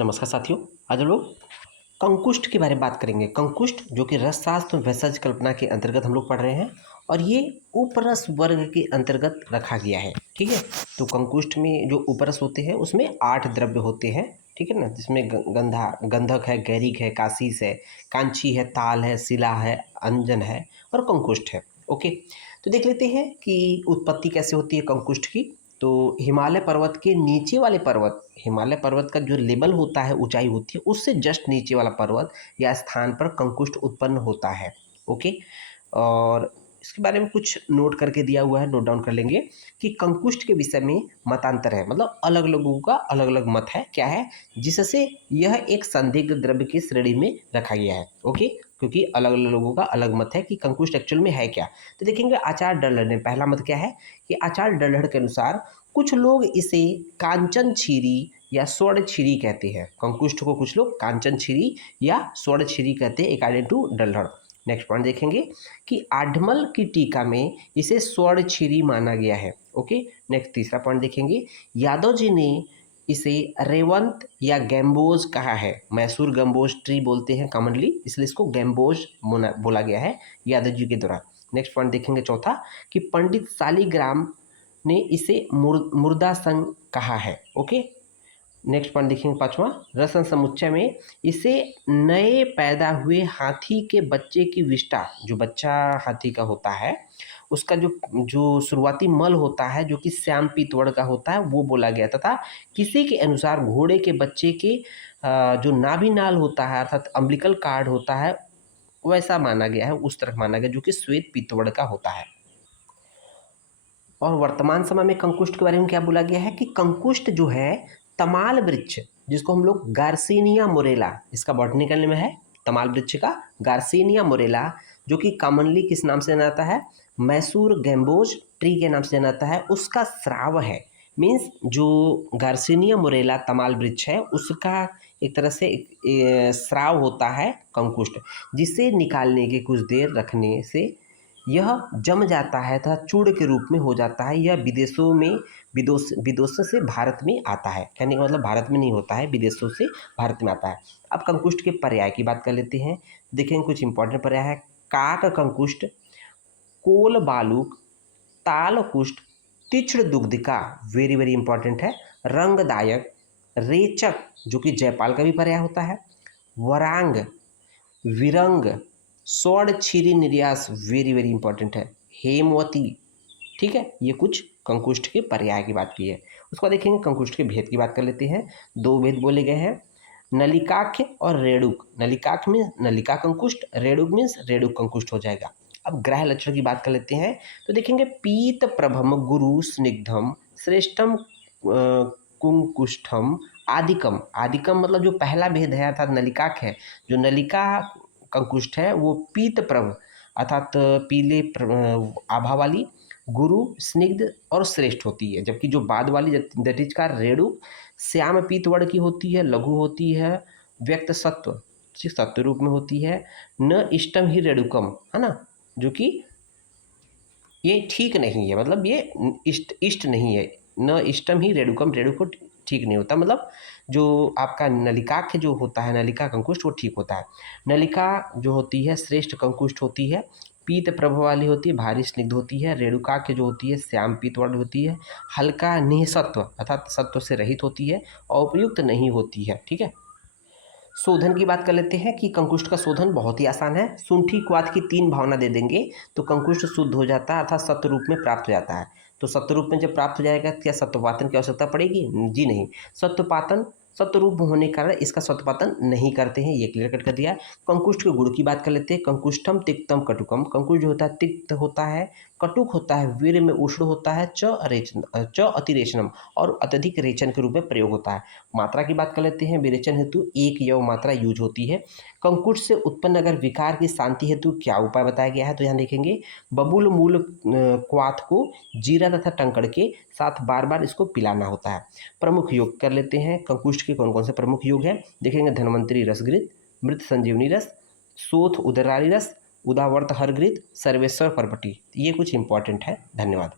नमस्कार साथियों। आज हम लोग कंकुष्ट के बारे में बात करेंगे। कंकुष्ट जो कि रसशास्त्र और वैशज कल्पना के अंतर्गत हम लोग पढ़ रहे हैं और ये उपरस वर्ग के अंतर्गत रखा गया है। ठीक है, तो कंकुष्ट में जो उपरस होते हैं उसमें 8 द्रव्य होते हैं। ठीक है ना, जिसमें गंधक है, गैरिक है, कासीस है, कांची है, ताल है, शिला है, अंजन है और कंकुष्ट है। ओके, तो देख लेते हैं कि उत्पत्ति कैसे होती है कंकुष्ट की। तो हिमालय पर्वत के नीचे वाले पर्वत, हिमालय पर्वत का जो लेवल होता है, ऊंचाई होती है, उससे जस्ट नीचे वाला पर्वत या स्थान पर कंकुष्ट उत्पन्न होता है। ओके, और इसके बारे में कुछ नोट करके दिया हुआ है, नोट डाउन कर लेंगे कि कंकुष्ट के विषय में मतांतर है, मतलब अलग अलग लोगों का अलग अलग मत है। क्या है? जिससे यह एक संदिग्ध द्रव्य की श्रेणी में रखा गया है। ओके, क्योंकि अलग अलग लोगों का अलग मत है कि कंकुष्ट एक्चुअल में है क्या। तो देखेंगे आचार्य डल्हड़ ने पहला मत क्या है कि आचार्य डल्हड़ के अनुसार कुछ लोग इसे कांचन छिरी या स्वर्ण छिरी कहते हैं। कंकुष्ट को कुछ लोग कांचन छिरी या स्वर्ण छिरी कहते हैं अकॉर्डिंग टू डल्हड़। नेक्स्ट पॉइंट देखेंगे कि आठमल की टीका में इसे स्वर्ण छिरी माना गया है। ओके, नेक्स्ट तीसरा पॉइंट देखेंगे, यादव जी ने इसे रेवंत या गैम्बोज कहा है। मैसूर गैम्बोज ट्री बोलते हैं कॉमनली, इसलिए इसको गैम्बोज बोला गया है यादव जी के द्वारा। नेक्स्ट पॉइंट देखेंगे चौथा कि पंडित शालिग्राम ने इसे मुर्दा संघ कहा है। ओके, नेक्स्ट पॉइंट देखेंगे पांचवा, रसन समुच्चय में इसे नए पैदा हुए हाथी के बच्चे की विष्ठा, जो बच्चा हाथी का होता है उसका जो जो शुरुआती मल होता है जो कि श्याम पीतवर्ण का होता है वो बोला गया, तथा किसी के अनुसार घोड़े के बच्चे के जो नाभि नाल होता है अर्थात अम्बिलिकल कार्ड होता है वैसा माना गया है, उस तरह माना गया जो कि श्वेत पीतवर्ण का होता है। और वर्तमान समय में कंकुष्ट के बारे में क्या बोला गया है कि कंकुष्ट जो है तमाल वृक्ष, जिसको हम लोग गार्सिनिया मोरेला, इसका बॉटनिकल नेम है तमाल वृक्ष का गार्सिनिया मोरेला, जो कि कॉमनली किस नाम से जाना जाता है, मैसूर गैम्बोज ट्री के नाम से जाना जाता है, उसका स्राव है। मीन्स जो गार्सिनिया मोरेला तमाल वृक्ष है उसका एक तरह से स्राव होता है कंकुष्ट, जिसे निकालने के कुछ देर रखने से यह जम जाता है तथा चूर्ण के रूप में हो जाता है। यह विदेशों में विदेशों से भारत में आता है। कहने का मतलब भारत में नहीं होता है, विदेशों से भारत में आता है। अब कंकुष्ट के पर्याय की बात कर लेते हैं। देखेंगे कुछ इंपॉर्टेंट पर्याय है। काक कंकुष्ट, कोल बालुक, ताल कुष्ठ, तीक्ष्ण दुग्धिका, वेरी वेरी इंपॉर्टेंट है, रंगदायक, रेचक जो कि जयपाल का भी पर्याय होता है, वरांग, विरंग, स्वर्ण छिरी निर्यास, वेरी वेरी इंपॉर्टेंट है, हेमवती। ठीक है, ये कुछ कंकुष्ट के पर्याय की बात की है। उसको देखेंगे कंकुष्ट के भेद की बात कर लेते हैं। 2 भेद बोले गए हैं, नलिकाख्य और रेणुक। नलिकाख्य में नलिका कंकुष्ट, रेणुक मीन्स रेणुक कंकुष्ट हो जाएगा। अब ग्रह लक्षण की बात कर लेते हैं। तो देखेंगे पीत प्रभम गुरु स्निग्धम श्रेष्ठम कुंकुष्ठम आदिकम। आदिकम मतलब जो पहला भेद है अर्थात नलिकाख्य है, जो नलिका कंकुष्ठ है वो पीत प्रभ अर्थात पीले आभा वाली, गुरु स्निग्ध और श्रेष्ठ होती है। जबकि जो बाद वाली दैट इज का रेणु श्याम पीत वर्ण की होती है, लघु होती है, व्यक्त सत्व सत्व रूप में होती है, न इष्टम ही रेणुकम, है ना, जो कि ये ठीक नहीं है, मतलब ये इष्ट नहीं है। न इष्टम ही रेणुकम, रेणुको ठीक नहीं होता, मतलब जो आपका नलिकाख्य जो होता है, नलिका कंकुष्ठ, वो ठीक होता है। नलिका जो होती है श्रेष्ठ कंकुष्ठ होती है, पीत प्रभ वाली होती है, भारी स्निग्ध होती है। रेणुकाख्य जो होती है श्याम पीत वर्ण होती है, हल्का निःसत्व अर्थात सत्व से रहित होती है और उपयुक्त नहीं होती है। ठीक है, शोधन की बात कर लेते हैं कि कंकुष्ट का शोधन बहुत ही आसान है। शुंठी क्वाथ की 3 भावना दे देंगे तो कंकुष्ट शुद्ध हो जाता है अर्थात सत्व रूप में प्राप्त हो जाता है। तो सत्व रूप में जब प्राप्त हो जाएगा क्या सत्वपातन की आवश्यकता पड़ेगी? जी नहीं। सत्वपातन सत्व रूप होने के कारण इसका सत्वपातन नहीं करते हैं, ये क्लियर कट कर दिया। कंकुष्ट के गुण की बात कर लेते हैं। कंकुष्ठम तिक्तम कटुकम, कंकुष्ट जो होता है तिक्त होता है, कटुक होता है, वीर में उष्ण होता है, च अतिरेचनम और अत्यधिक रेचन के रूप में प्रयोग होता है। मात्रा की बात कर लेते हैं। विरेचन हेतु एक यव मात्रा यूज होती है। कंकुष्ट से उत्पन्न अगर विकार की शांति हेतु क्या उपाय बताया गया है, तो यहाँ देखेंगे बबूल मूल क्वाथ को जीरा तथा टंकड़ के साथ बार बार इसको पिलाना होता है। प्रमुख योग कर लेते हैं। कंकुष्ट के कौन कौन से प्रमुख योग हैं देखेंगे। धन्वंतरी रसगृत, मृत संजीवनी रस, शोथ उदरारी रस, उदावर्त हरगृत, सर्वेश्वर परपटी। ये कुछ इंपॉर्टेंट है। धन्यवाद।